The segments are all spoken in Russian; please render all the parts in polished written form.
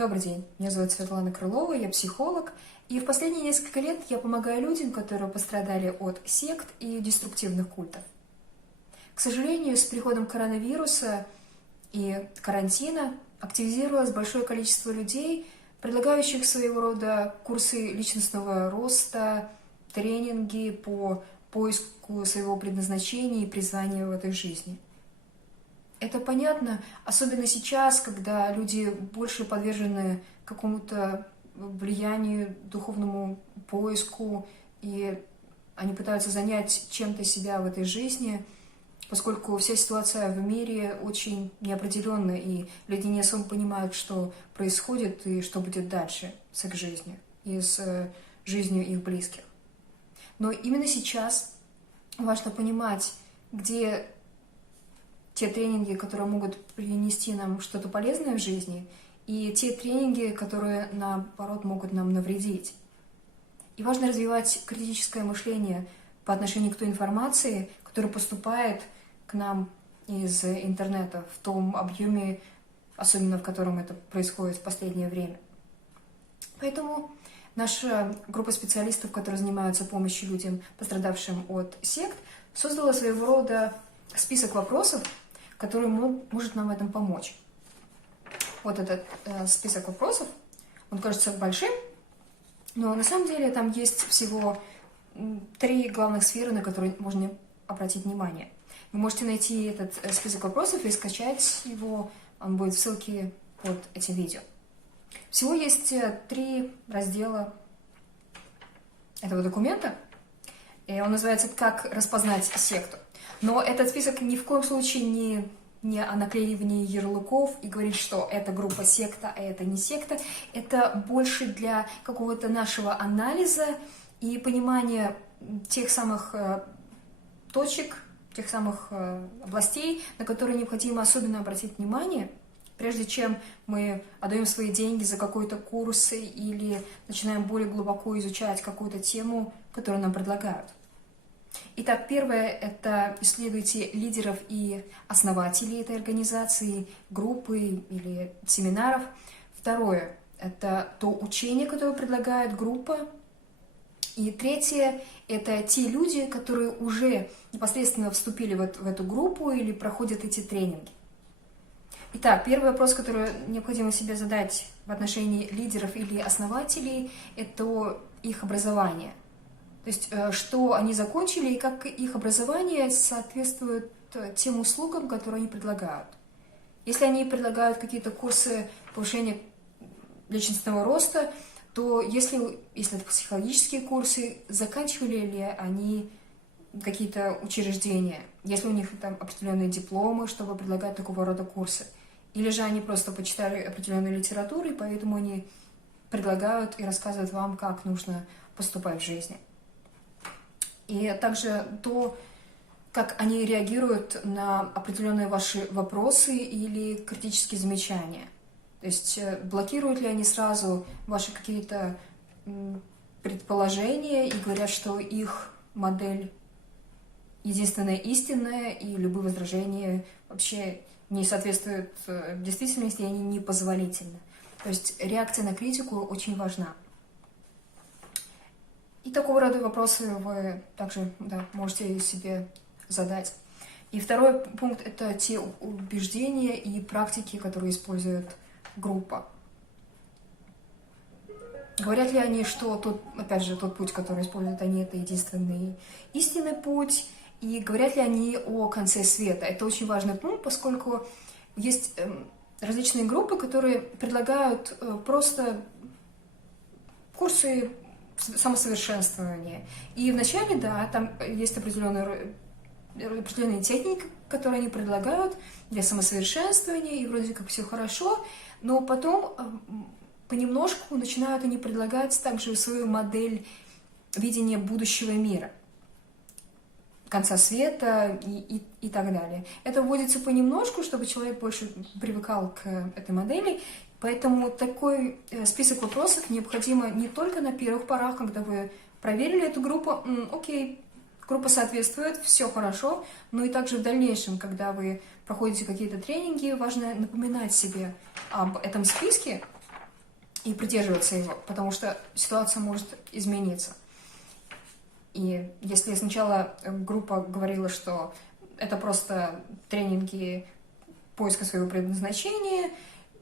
Добрый день, меня зовут Светлана Крылова, я психолог, и в последние несколько лет я помогаю людям, которые пострадали от сект и деструктивных культов. К сожалению, с приходом коронавируса и карантина активизировалось большое количество людей, предлагающих своего рода курсы личностного роста, тренинги по поиску своего предназначения и призвания в этой жизни. Это понятно, особенно сейчас, когда люди больше подвержены какому-то влиянию, духовному поиску, и они пытаются занять чем-то себя в этой жизни, поскольку вся ситуация в мире очень неопределенна, и люди не особо понимают, что происходит и что будет дальше с их жизнью и с жизнью их близких. Но именно сейчас важно понимать, где те тренинги, которые могут принести нам что-то полезное в жизни, и те тренинги, которые, наоборот, могут нам навредить. И важно развивать критическое мышление по отношению к той информации, которая поступает к нам из интернета в том объеме, особенно в котором это происходит в последнее время. Поэтому наша группа специалистов, которые занимаются помощью людям, пострадавшим от сект, создала своего рода список вопросов, который может нам в этом помочь. Вот этот список вопросов, он кажется большим, но на самом деле там есть всего 3 главных сферы, на которые можно обратить внимание. Вы можете найти этот список вопросов и скачать его, он будет в ссылке под этим видео. Всего есть 3 раздела этого документа, и он называется «Как распознать секту». Но этот список ни в коем случае не о наклеивании ярлыков и говорит, что это группа секта, а это не секта. Это больше для какого-то нашего анализа и понимания тех самых точек, тех самых областей, на которые необходимо особенно обратить внимание, прежде чем мы отдаем свои деньги за какой-то курс или начинаем более глубоко изучать какую-то тему, которую нам предлагают. Итак, первое – это исследуйте лидеров и основателей этой организации, группы или семинаров. Второе – это то учение, которое предлагает группа. И третье – это те люди, которые уже непосредственно вступили в эту группу или проходят эти тренинги. Итак, первый вопрос, который необходимо себе задать в отношении лидеров или основателей – это их образование. То есть, что они закончили и как их образование соответствует тем услугам, которые они предлагают. Если они предлагают какие-то курсы повышения личностного роста, то если это психологические курсы, заканчивали ли они какие-то учреждения, если у них там определенные дипломы, чтобы предлагать такого рода курсы, или же они просто почитали определенную литературу, и поэтому они предлагают и рассказывают вам, как нужно поступать в жизни. И также то, как они реагируют на определенные ваши вопросы или критические замечания. То есть блокируют ли они сразу ваши какие-то предположения и говорят, что их модель единственная истинная, и любые возражения вообще не соответствуют действительности, и они непозволительны. То есть реакция на критику очень важна. И такого рода вопросы вы также можете себе задать. И второй пункт – это те убеждения и практики, которые использует группа. Говорят ли они, что тот путь, который используют они, это единственный истинный путь? И говорят ли они о конце света? Это очень важный пункт, поскольку есть различные группы, которые предлагают просто курсы самосовершенствования. И вначале, там есть определенные техники, которые они предлагают для самосовершенствования, и вроде как все хорошо, но потом понемножку начинают они предлагать также свою модель видения будущего мира, конца света и так далее. Это вводится понемножку, чтобы человек больше привыкал к этой модели. Поэтому такой список вопросов необходимо не только на первых порах, когда вы проверили эту группу, окей, группа соответствует, все хорошо, но и также в дальнейшем, когда вы проходите какие-то тренинги, важно напоминать себе об этом списке и придерживаться его, потому что ситуация может измениться. И если сначала группа говорила, что это просто тренинги поиска своего предназначения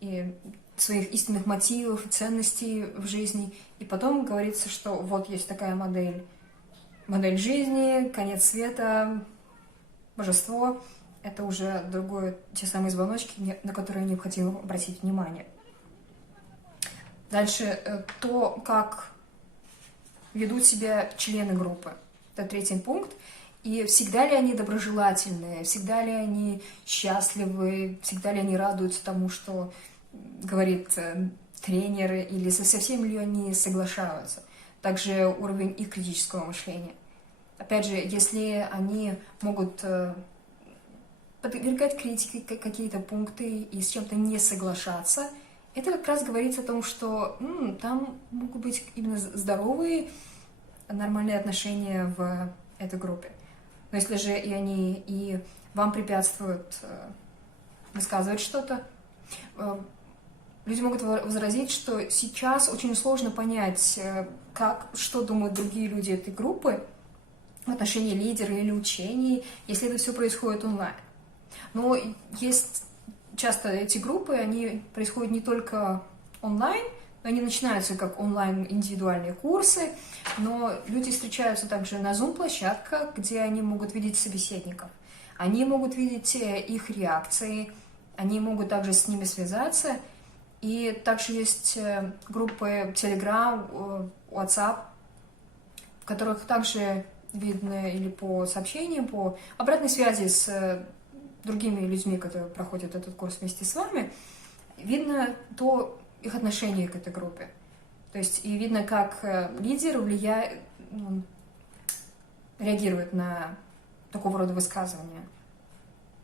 и своих истинных мотивов и ценностей в жизни, и потом говорится, что вот есть такая модель жизни, конец света, божество, это уже другое, те самые звоночки, на которые необходимо обратить внимание. Дальше то, как ведут себя члены группы. Это третий пункт. И всегда ли они доброжелательные, всегда ли они счастливы, всегда ли они радуются тому, что говорит тренер, или совсем ли они соглашаются. Также уровень их критического мышления. Опять же, если они могут подвергать критике какие-то пункты и с чем-то не соглашаться, это как раз говорит о том, что там могут быть именно здоровые, нормальные отношения в этой группе. Но если же и они и вам препятствуют высказывать что-то, люди могут возразить, что сейчас очень сложно понять, что думают другие люди этой группы в отношении лидера или учений, если это все происходит онлайн. Но есть часто эти группы, они происходят не только онлайн, они начинаются как онлайн индивидуальные курсы, но люди встречаются также на Zoom-площадках, где они могут видеть собеседников. Они могут видеть их реакции, они могут также с ними связаться. И также есть группы Telegram, WhatsApp, в которых также видно или по сообщениям, по обратной связи с другими людьми, которые проходят этот курс вместе с вами, видно то их отношение к этой группе. То есть и видно, как лидер реагирует на такого рода высказывания.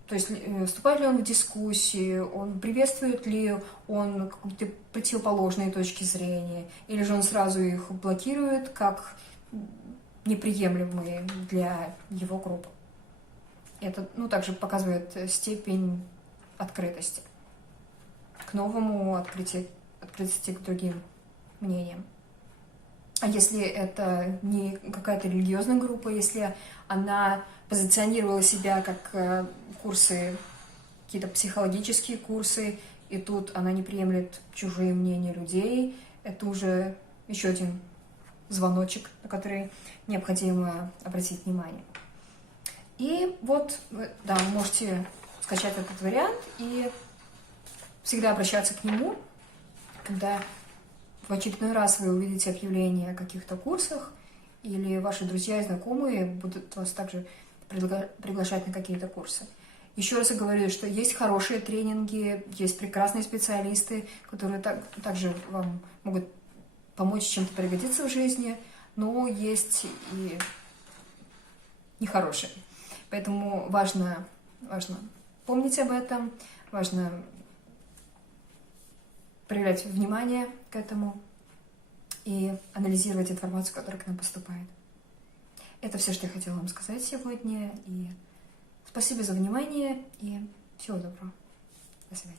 То есть вступает ли он в дискуссию, он приветствует ли он какие-то противоположные точки зрения, или же он сразу их блокирует как неприемлемые для его группы. Это также показывает степень открытости к новому, открытости к другим мнениям. А если это не какая-то религиозная группа, если она позиционировала себя как курсы, какие-то психологические курсы, и тут она не приемлет чужие мнения людей, это уже еще один звоночек, на который необходимо обратить внимание. И вот, да, вы можете скачать этот вариант и всегда обращаться к нему, когда в очередной раз вы увидите объявление о каких-то курсах, или ваши друзья и знакомые будут вас также приглашать на какие-то курсы. Еще раз я говорю, что есть хорошие тренинги, есть прекрасные специалисты, которые также вам могут помочь чем-то пригодиться в жизни, но есть и нехорошие. Поэтому важно помнить об этом, важно проявлять внимание к этому и анализировать информацию, которая к нам поступает. Это все, что я хотела вам сказать сегодня. И спасибо за внимание и всего доброго. До свидания.